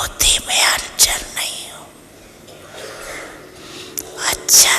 बुद्धि में अड़चन नहीं हो। अड़चन अच्छा